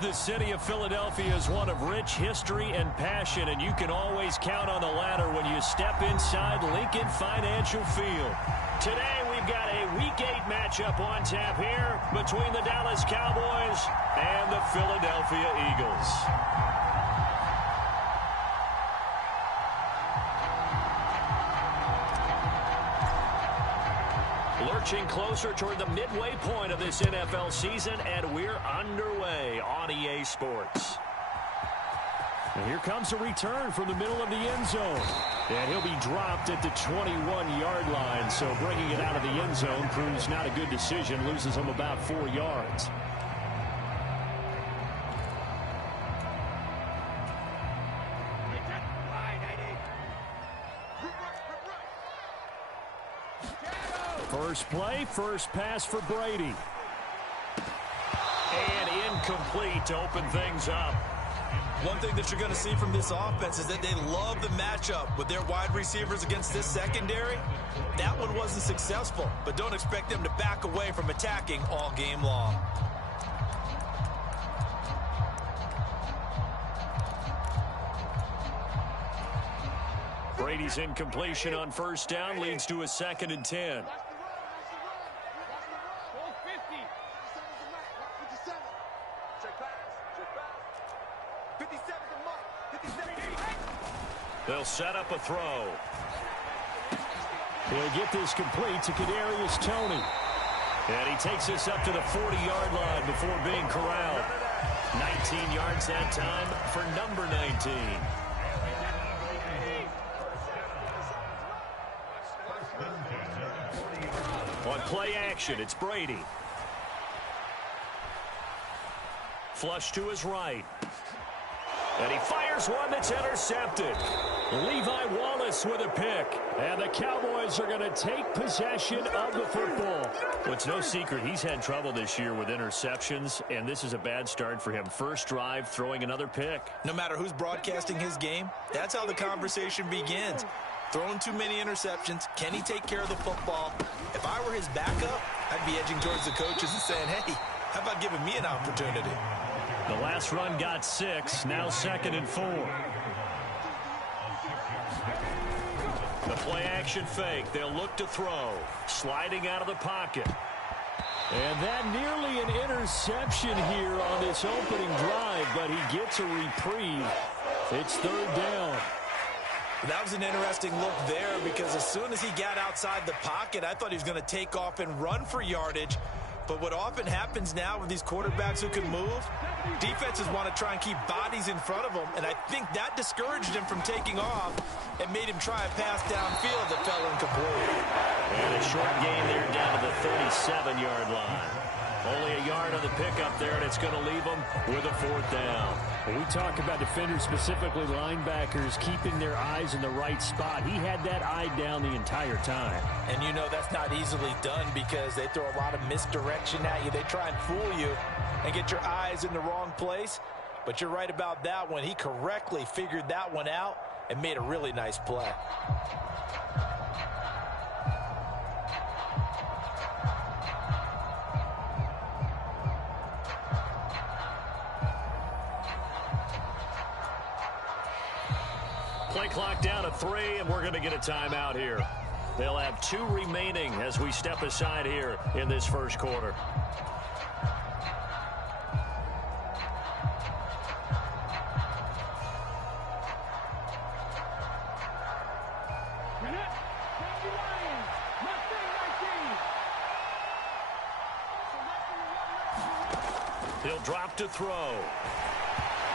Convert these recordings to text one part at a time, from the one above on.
The city of Philadelphia is one of rich history and passion, and you can always count on the latter when you step inside Lincoln Financial Field. Today, we've got a Week 8 matchup on tap here between the Dallas Cowboys and the Philadelphia Eagles. Lurching closer toward the midway point of this NFL season, and we're underway on EA Sports. And here comes a return from the middle of the end zone. And he'll be dropped at the 21-yard line, so bringing it out of the end zone proves not a good decision, loses him about 4 yards. First play, first pass for Brady. And incomplete to open things up. One thing that you're going to see from this offense is that they love the matchup with their wide receivers against this secondary. That one wasn't successful, but don't expect them to back away from attacking all game long. Brady's incompletion on first down leads to a 2nd and 10. They'll set up a throw. He'll get this complete to Kadarius Toney. And he takes us up to the 40-yard line before being corralled. 19 yards that time for number 19. On play action, it's Brady. Flush to his right. And he fires one that's intercepted. Levi Wallace with a pick. And the Cowboys are going to take possession of the football. Well, it's no secret he's had trouble this year with interceptions, and this is a bad start for him. First drive, throwing another pick. No matter who's broadcasting his game, that's how the conversation begins. Throwing too many interceptions. Can he take care of the football? If I were his backup, I'd be edging towards the coaches and saying, hey, how about giving me an opportunity? The last run got 6, now 2nd and 4. The play action fake. They'll look to throw. Sliding out of the pocket. And that nearly an interception here on this opening drive, but he gets a reprieve. It's 3rd down. That was an interesting look there because as soon as he got outside the pocket, I thought he was going to take off and run for yardage. But what often happens now with these quarterbacks who can move, defenses want to try and keep bodies in front of them, and I think that discouraged him from taking off and made him try a pass downfield that fell incomplete. And a short gain there down to the 37-yard line. Only a yard on the pickup there, and it's going to leave them with a 4th down. When we talk about defenders, specifically linebackers, keeping their eyes in the right spot, he had that eye down the entire time. And you know that's not easily done because they throw a lot of misdirection at you. They try and fool you and get your eyes in the wrong place. But you're right about that one. He correctly figured that one out and made a really nice play. Play clock down to 3, and we're going to get a timeout here. They'll have 2 remaining as we step aside here in this first quarter. He'll drop to throw.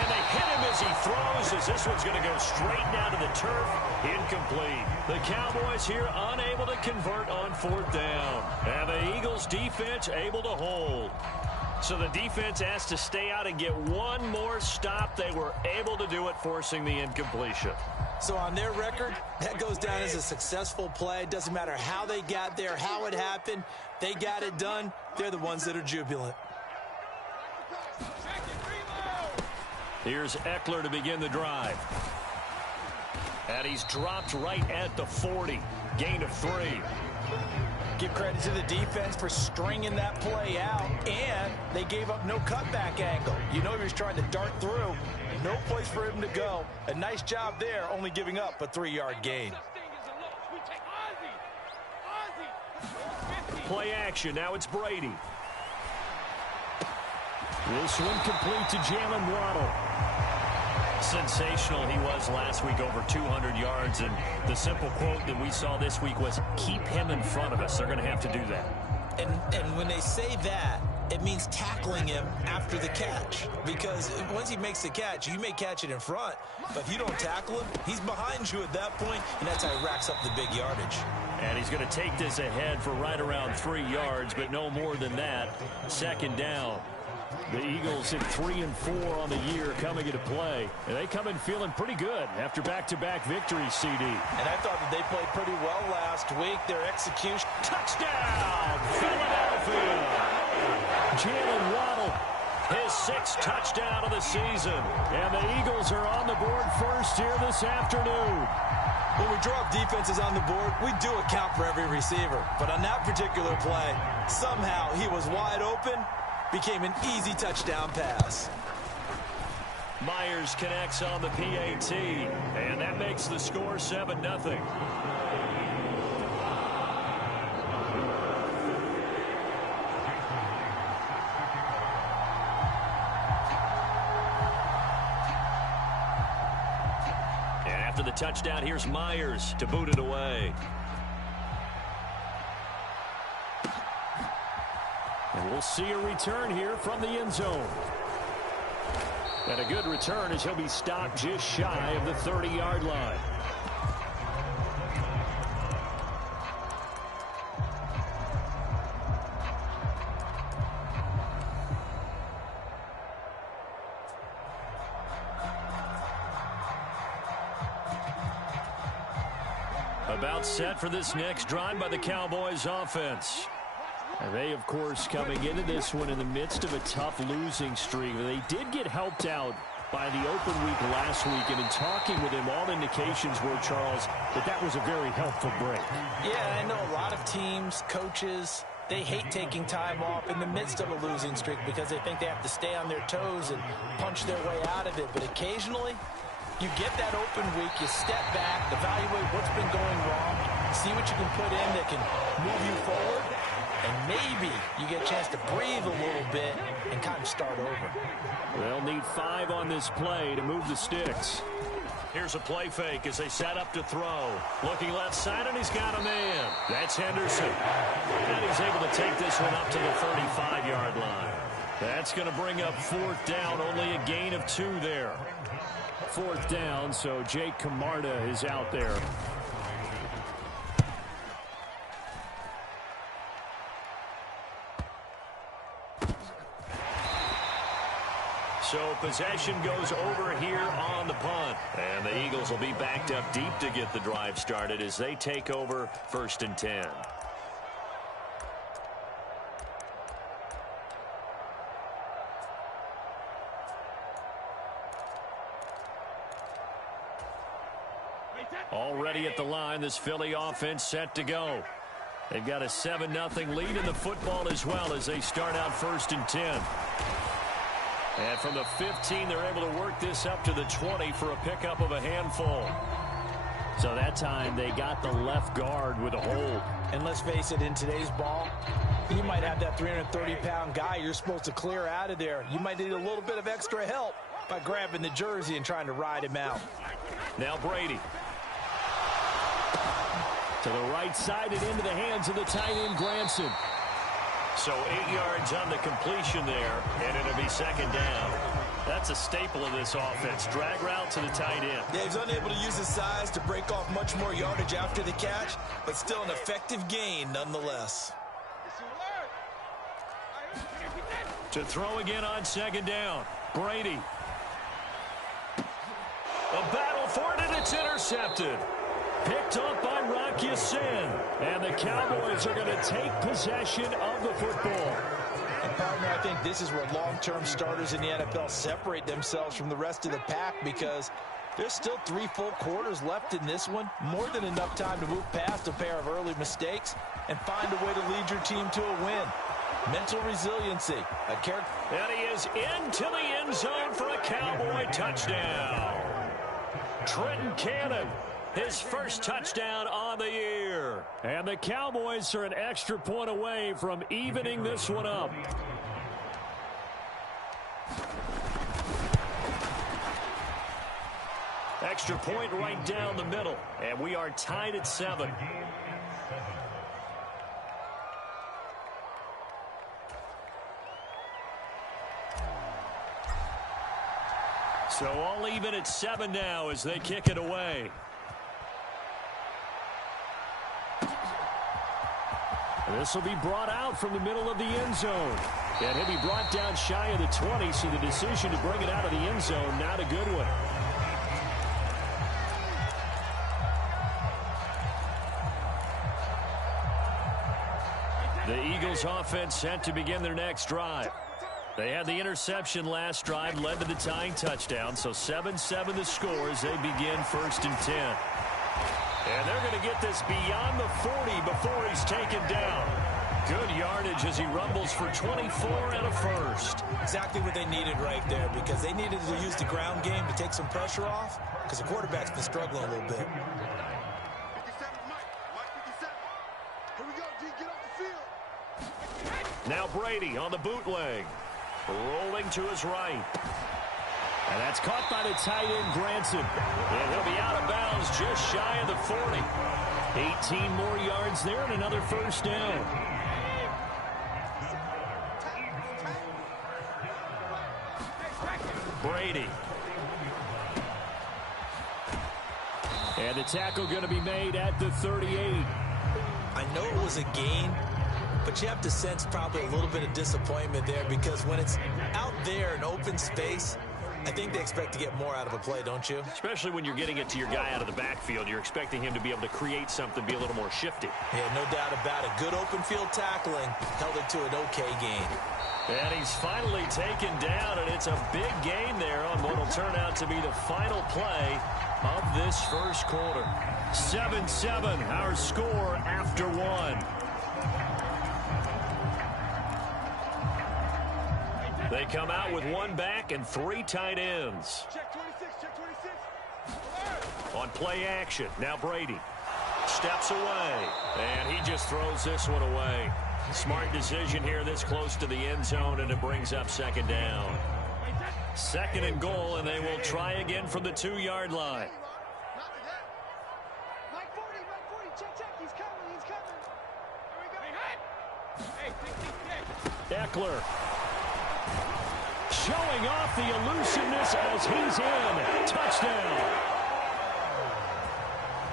And they hit him as he throws, as this one's going to go straight down to the turf. Incomplete. The Cowboys here unable to convert on 4th down. And the Eagles defense able to hold. So the defense has to stay out and get one more stop. They were able to do it, forcing the incompletion. So on their record, that goes down as a successful play. It doesn't matter how they got there, how it happened. They got it done. They're the ones that are jubilant. Here's Eckler to begin the drive. And he's dropped right at the 40. Gain of 3. Give credit to the defense for stringing that play out, and they gave up no cutback angle. You know he was trying to dart through. No place for him to go. A nice job there, only giving up a 3-yard gain. Play action. Now it's Brady. This one complete to Jalen Waddle. Sensational he was last week, over 200 yards. And the simple quote that we saw this week was, keep him in front of us. They're going to have to do that. And when they say that, it means tackling him after the catch. Because once he makes the catch, you may catch it in front. But if you don't tackle him, he's behind you at that point, and that's how he racks up the big yardage. And he's going to take this ahead for right around 3 yards, but no more than that. Second down. The Eagles hit 3 and 4 on the year coming into play. And they come in feeling pretty good after back-to-back victories, CD. And I thought that they played pretty well last week. Their execution. Touchdown, Philadelphia! Jalen Waddle, his 6th touchdown of the season. And the Eagles are on the board first here this afternoon. When we draw up defenses on the board, we do account for every receiver. But on that particular play, somehow he was wide open. Became an easy touchdown pass. Myers connects on the PAT, and that makes the score 7-0. And after the touchdown, here's Myers to boot it away. And we'll see a return here from the end zone. And a good return as he'll be stopped just shy of the 30-yard line. About set for this next drive by the Cowboys offense. And they, of course, coming into this one in the midst of a tough losing streak. They did get helped out by the open week last week. And in talking with him, all indications were, Charles, that was a very helpful break. Yeah, I know a lot of teams, coaches, they hate taking time off in the midst of a losing streak because they think they have to stay on their toes and punch their way out of it. But occasionally, you get that open week, you step back, evaluate what's been going wrong, see what you can put in that can move you forward. And maybe you get a chance to breathe a little bit and kind of start over. They'll need 5 on this play to move the sticks. Here's a play fake as they set up to throw. Looking left side, and he's got a man. That's Henderson. And he's able to take this one up to the 35-yard line. That's going to bring up 4th down. Only a gain of 2 there. 4th down, so Jake Camarda is out there. So possession goes over here on the punt. And the Eagles will be backed up deep to get the drive started as they take over 1st and 10. Already at the line, this Philly offense set to go. They've got a 7-0 lead in the football as well as they start out 1st and 10. And from the 15, they're able to work this up to the 20 for a pickup of a handful. So that time they got the left guard with a hold. And let's face it, in today's ball, you might have that 330-pound guy you're supposed to clear out of there. You might need a little bit of extra help by grabbing the jersey and trying to ride him out. Now Brady. To the right side and into the hands of the tight end, Granson. So 8 yards on the completion there, and it'll be 2nd down. That's a staple of this offense. Drag route to the tight end. Yeah, he's unable to use his size to break off much more yardage after the catch, but still an effective gain nonetheless. To throw again on 2nd down. Brady. A battle for it, and it's intercepted. Picked up by Rock Ya-Sin. And the Cowboys are going to take possession of the football. And partner, I think this is where long-term starters in the NFL separate themselves from the rest of the pack because There's still 3 full quarters left in this one. More than enough time to move past a pair of early mistakes and find a way to lead your team to a win. Mental resiliency. And he is into the end zone for a Cowboy touchdown. Trenton Cannon, his first touchdown on the year. And the Cowboys are an extra point away from evening this one up. Extra point right down the middle. And we are tied at 7. So all even at 7 now as they kick it away. This will be brought out from the middle of the end zone. And he'll be brought down shy of the 20, so the decision to bring it out of the end zone, not a good one. The Eagles offense set to begin their next drive. They had the interception last drive, led to the tying touchdown, so 7-7 the score as they begin 1st and 10. And they're going to get this beyond the 40 before he's taken down. Good yardage as he rumbles for 24 and a first. Exactly what they needed right there, because they needed to use the ground game to take some pressure off, because the quarterback's been struggling a little bit. 57, Mike 57. Here we go, D, get off the field. Now Brady on the bootleg. Rolling to his right. And that's caught by the tight end, Granson. And he'll be out of bounds just shy of the 40. 18 more yards there and another first down. Brady. And the tackle going to be made at the 38. I know it was a gain, but you have to sense probably a little bit of disappointment there, because when it's out there in open space, I think they expect to get more out of a play, don't you? Especially when you're getting it to your guy out of the backfield. You're expecting him to be able to create something, be a little more shifty. Yeah, no doubt about it. Good open field tackling held it to an okay gain. And he's finally taken down, and it's a big gain there on what will turn out to be the final play of this first quarter. 7-7, our score after 1. They come out with 1 back and 3 tight ends. Check 26, check 26. On play action, now Brady steps away, and he just throws this one away. Smart decision here this close to the end zone, and it brings up 2nd down. 2nd and goal, and they will try again from the 2-yard line. Mike 40, check, he's coming, he's coming. Here we go. Eckler showing off the elusiveness as he's in. Touchdown.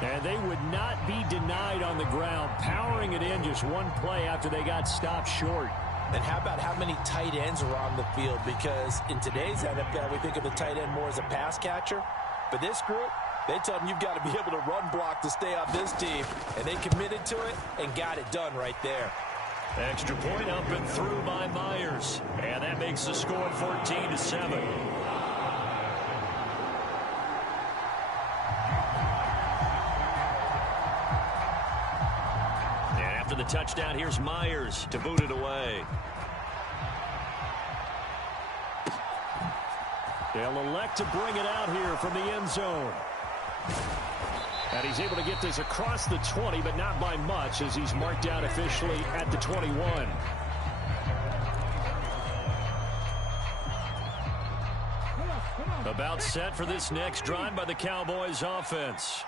And they would not be denied on the ground, powering it in just 1 play after they got stopped short. And how about how many tight ends are on the field? Because in today's NFL, we think of the tight end more as a pass catcher. But this group, they tell them you've got to be able to run block to stay on this team. And they committed to it and got it done right there. Extra point up and through by Myers. And that makes the score 14-7. And after the touchdown, here's Myers to boot it away. They'll elect to bring it out here from the end zone. And he's able to get this across the 20, but not by much, as he's marked out officially at the 21. About set for this next drive by the Cowboys offense.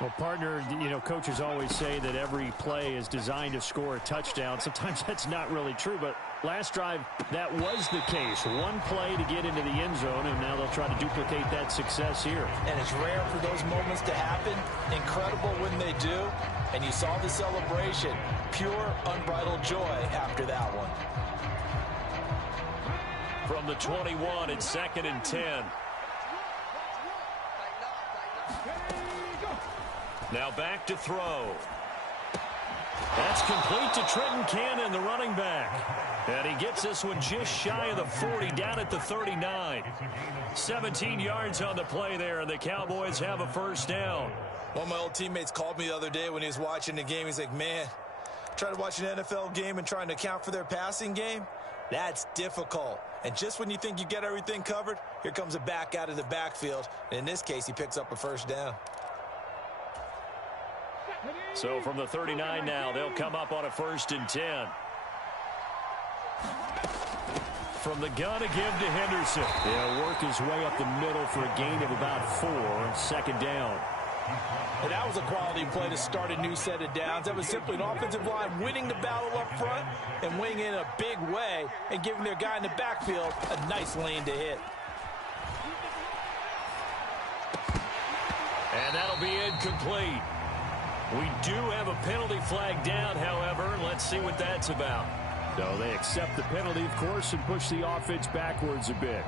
Well, partner, you know, coaches always say that every play is designed to score a touchdown. Sometimes that's not really true, but last drive, that was the case. 1 play to get into the end zone, and now they'll try to duplicate that success here. And it's rare for those moments to happen. Incredible when they do. And you saw the celebration. Pure, unbridled joy after that one. From the 21, it's 2nd and 10. Now back to throw. That's complete to Trenton Cannon, the running back. And he gets this one just shy of the 40, down at the 39. 17 yards on the play there, and the Cowboys have a first down. One of my old teammates called me the other day when he was watching the game. He's like, man, trying to watch an NFL game and trying to account for their passing game? That's difficult. And just when you think you get everything covered, here comes a back out of the backfield. And in this case, he picks up a first down. So from the 39 now, they'll come up on a 1st and 10. From the gun again to Henderson. He'll work his way up the middle for a gain of about 4. 2nd down. And that was a quality play to start a new set of downs. That was simply an offensive line winning the battle up front and winning in a big way and giving their guy in the backfield a nice lane to hit. And that'll be incomplete. We do have a penalty flag down, however. Let's see what that's about. So they accept the penalty, of course, and push the offense backwards a bit.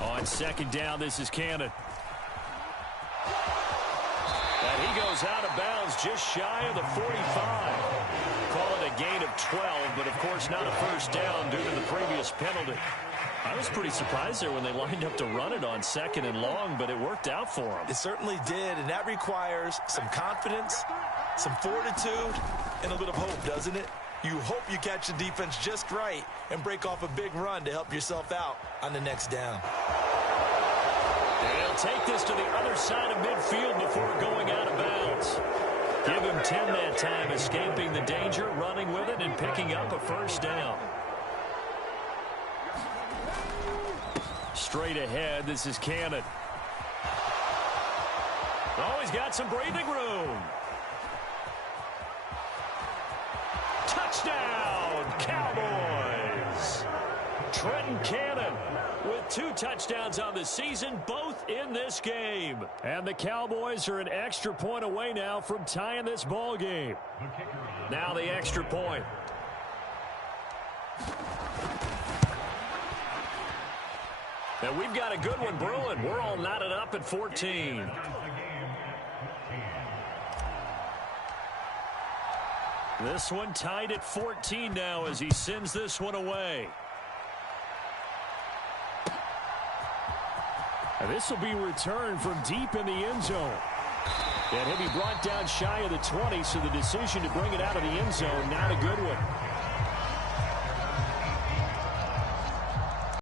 On 2nd down, this is Cannon. And he goes out of bounds just shy of the 45. Call it a gain of 12, but of course not a first down due to the previous penalty. I was pretty surprised there when they lined up to run it on 2nd and long, but it worked out for them. It certainly did, and that requires some confidence, some fortitude, and a bit of hope, doesn't it? You hope you catch the defense just right and break off a big run to help yourself out on the next down. They'll take this to the other side of midfield before going out of bounds. Give him 10 that time, escaping the danger, running with it, and picking up a first down. Straight ahead, this is Cannon. Oh, he's got some breathing room. Touchdown, Cowboys! Trenton Cannon with 2 touchdowns on the season, both in this game. And the Cowboys are an extra point away now from tying this ball game. Now the extra point. And we've got a good one brewing. We're all knotted up at 14. This one tied at 14 now as he sends this one away. And this will be returned from deep in the end zone. And he'll be brought down shy of the 20, so the decision to bring it out of the end zone, not a good one.